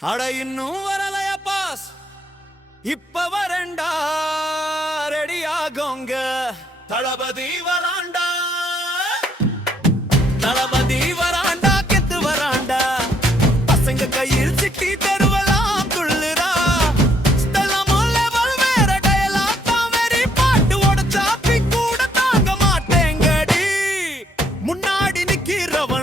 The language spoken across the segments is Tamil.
அட இன்னும் வரலைய பாஸ் இப்ப வரண்டா ரெடி ஆகுங்க. தளபதி வராண்டா தளபதி வராண்டா கெத்து வராண்டா பசங்க கையில் சிட்டி தருவலாம் துள்ளுரா பாட்டு உடச்சாப்பி கூட தாங்க மாட்டேங்கடி. முன்னாடி நிக்கிறவன்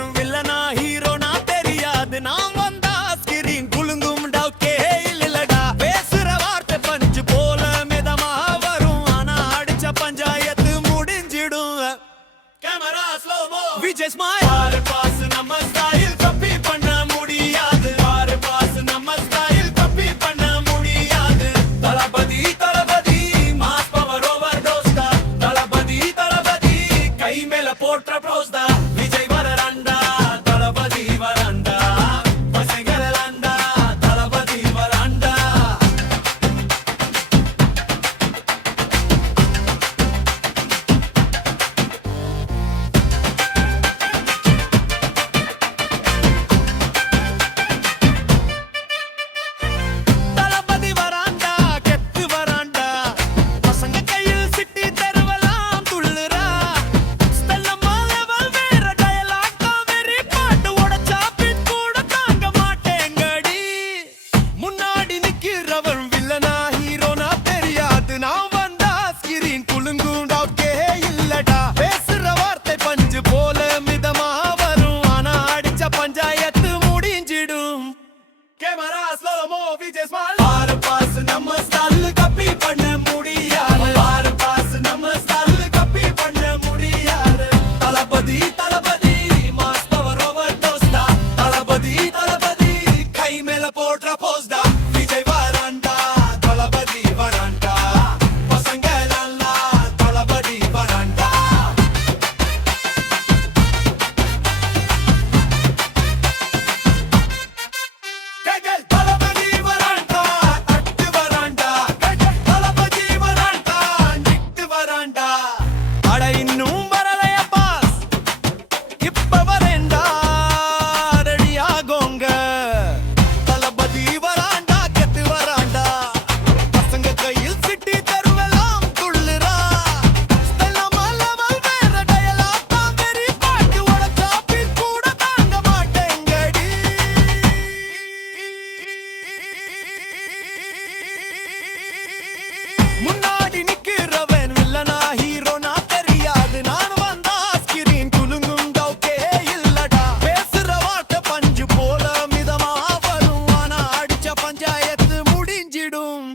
முன்னாடி நிக்கிறவன் வில்லனா ஹீரோனா தெரியாது. நான் வந்தா ஸ்கிரீன் குலுங்கும் டவுக்கே இல்லடா. பேசுற வார்த்தை பஞ்சு போல மிதமா வரும். ஆனா அடிச்ச பஞ்சாயத்து முடிஞ்சிடும்.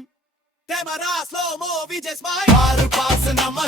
பாசு நம்ம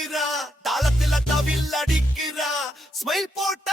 அடிக்கிறா தாளத்துல தவில் அடிக்கிறா ஸ்மைல் போட்ட